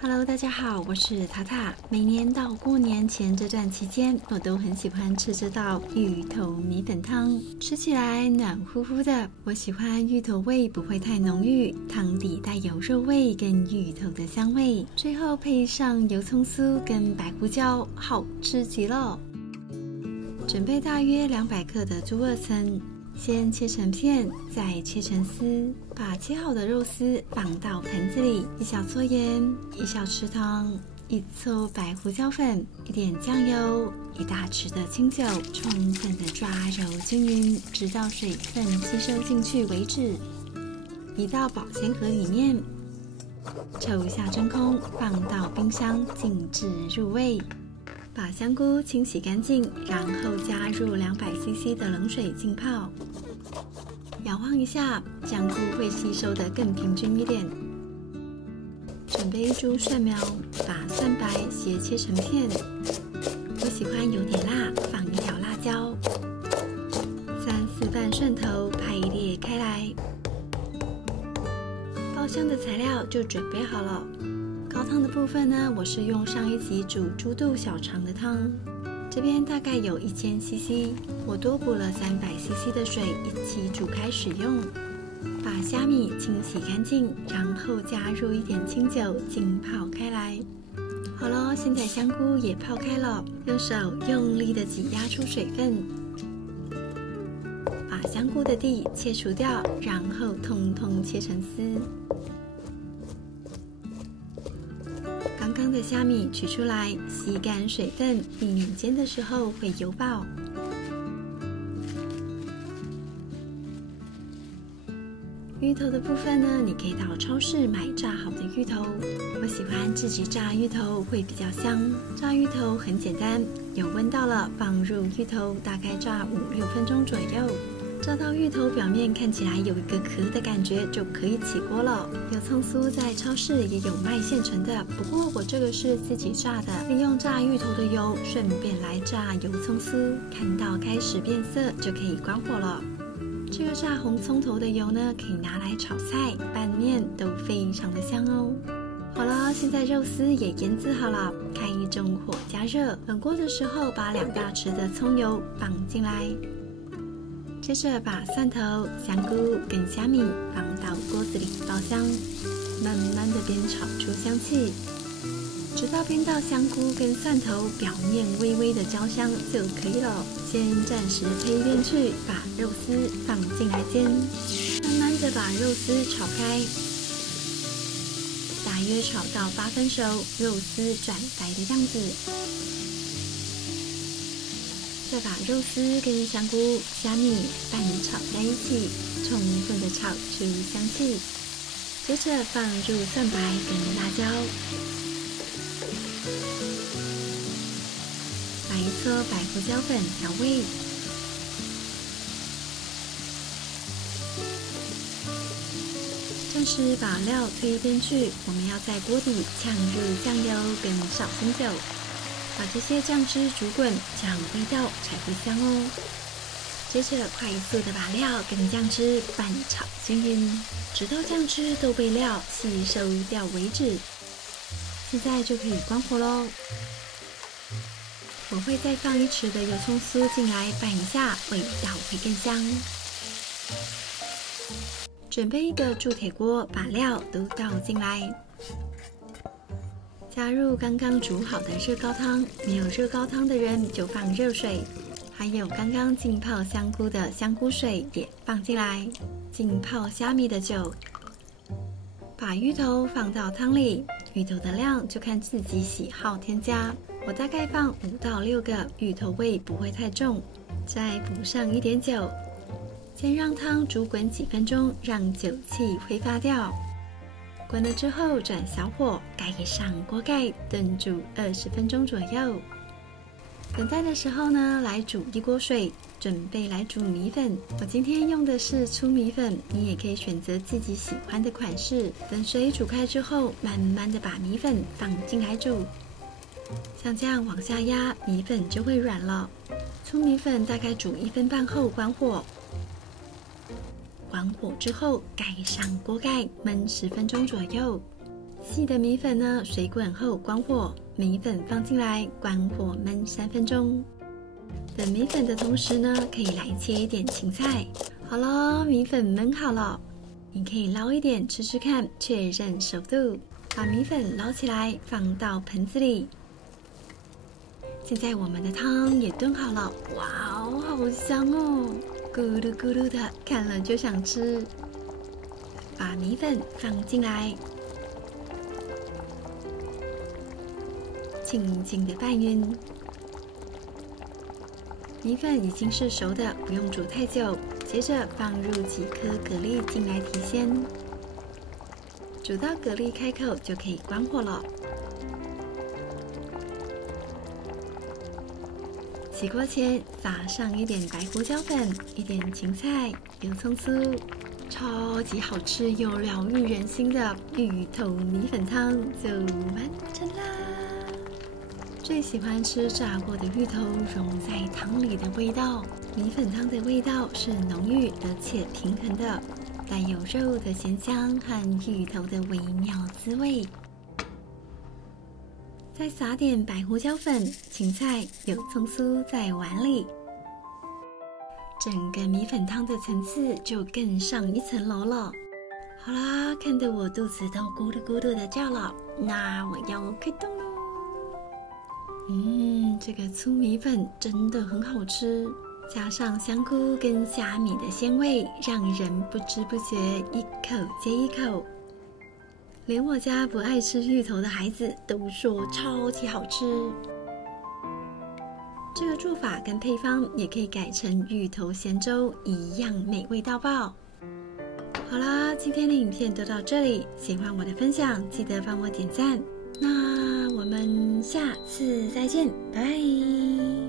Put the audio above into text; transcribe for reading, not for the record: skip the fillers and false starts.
Hello， 大家好，我是塔塔。每年到过年前这段期间，我都很喜欢吃这道芋头米粉汤，吃起来暖乎乎的。我喜欢芋头味不会太浓郁，汤底带有肉味跟芋头的香味，最后配上油葱酥跟白胡椒，好吃极了。准备大约200克的猪耳层。先切成片，再切成丝，把切好的肉丝放到盆子里，1小撮盐，1小匙糖，1撮白胡椒粉，1点酱油，1大匙的清酒，充分的抓揉均匀，直到水分吸收进去为止。移到保鲜盒里面，抽下真空，放到冰箱静置入味。把香菇清洗干净，然后加入200cc 的冷水浸泡，摇晃一下，香菇会吸收得更平均一点。准备1株蒜苗，把蒜白斜切成片。我喜欢有点辣，放1条辣椒，3、4瓣蒜头排列开来。爆香的材料就准备好了。高汤的部分呢，我是用上一集煮猪肚小肠的汤，这边大概有1000cc， 我多补了300cc 的水一起煮开使用。把虾米清洗干净，然后加入1点清酒浸泡开来。好了，现在香菇也泡开了，用手用力的挤压出水分，把香菇的蒂切除掉，然后通通切成丝。刚刚的虾米取出来，吸干水分，避免煎的时候会油爆。芋头的部分呢，你可以到超市买炸好的芋头。我喜欢自己炸芋头，会比较香。炸芋头很简单，有温到了，放入芋头，大概炸5、6分钟左右。炸到芋头表面看起来有一个壳的感觉，就可以起锅了。油葱酥在超市也有卖现成的，不过我这个是自己炸的，利用炸芋头的油，顺便来炸油葱酥。看到开始变色就可以关火了。这个炸红葱头的油呢，可以拿来炒菜、拌面，都非常的香哦。好了，现在肉丝也腌制好了，开中火加热。冷锅的时候，把2大匙的葱油放进来。接着把蒜头、香菇跟虾米放到锅子里爆香，慢慢的煸炒出香气，直到煸到香菇跟蒜头表面微微的焦香就可以了。先暂时推一边去，把肉丝放进来煎，慢慢的把肉丝炒开，大约炒到8分熟，肉丝转白的样子。再把肉丝跟香菇、虾米拌炒在一起，充分的炒出香气。接着放入蒜白跟辣椒，来1撮白胡椒粉调味。这时把料推一边去，我们要在锅底呛入酱油跟少清酒。把这些酱汁煮滚，这样味道才会香哦。接着快速的把料跟酱汁拌炒均匀，直到酱汁都被料吸收掉为止。现在就可以关火咯。我会再放1匙的油葱酥进来拌一下，味道会更香。准备一个铸铁锅，把料都倒进来。加入刚刚煮好的热高汤，没有热高汤的人就放热水，还有刚刚浸泡香菇的香菇水也放进来，浸泡虾米的酒，把芋头放到汤里，芋头的量就看自己喜好添加，我大概放5到6个，芋头味不会太重，再补上1点酒，先让汤煮滚几分钟，让酒气挥发掉。滚了之后转小火，盖上锅盖，炖煮20分钟左右。等待的时候呢，来煮1锅水，准备来煮米粉。我今天用的是粗米粉，你也可以选择自己喜欢的款式。等水煮开之后，慢慢的把米粉放进来煮，像这样往下压，米粉就会软了。粗米粉大概煮1分半后关火。关火之后盖上锅盖焖10分钟左右，细的米粉呢，水滚后关火，米粉放进来，关火焖3分钟。等米粉的同时呢，可以来切一点芹菜。好了，米粉焖好了，你可以捞一点吃吃看，确认熟度。把米粉捞起来，放到盆子里。现在我们的汤也炖好了，哇哦，好香哦，咕噜咕噜的，看了就想吃。把米粉放进来，轻轻的拌匀。米粉已经是熟的，不用煮太久。接着放入几颗蛤蜊进来提鲜，煮到蛤蜊开口就可以关火了。起锅前撒上一点白胡椒粉，一点芹菜，油葱酥，超级好吃又疗愈人心的芋头米粉汤就完成啦！最喜欢吃炸过的芋头融在汤里的味道，米粉汤的味道是浓郁而且平衡的，带有肉的咸香和芋头的微妙滋味。再撒点白胡椒粉、芹菜、油葱酥在碗里，整个米粉汤的层次就更上一层楼了。好啦，看得我肚子都咕噜咕噜的叫了，那我要开动喽！这个粗米粉真的很好吃，加上香菇跟虾米的鲜味，让人不知不觉一口接一口。连我家不爱吃芋头的孩子都说超级好吃。这个做法跟配方也可以改成芋头咸粥，一样美味到爆。好啦，今天的影片就到这里，喜欢我的分享记得帮我点赞。那我们下次再见，拜拜。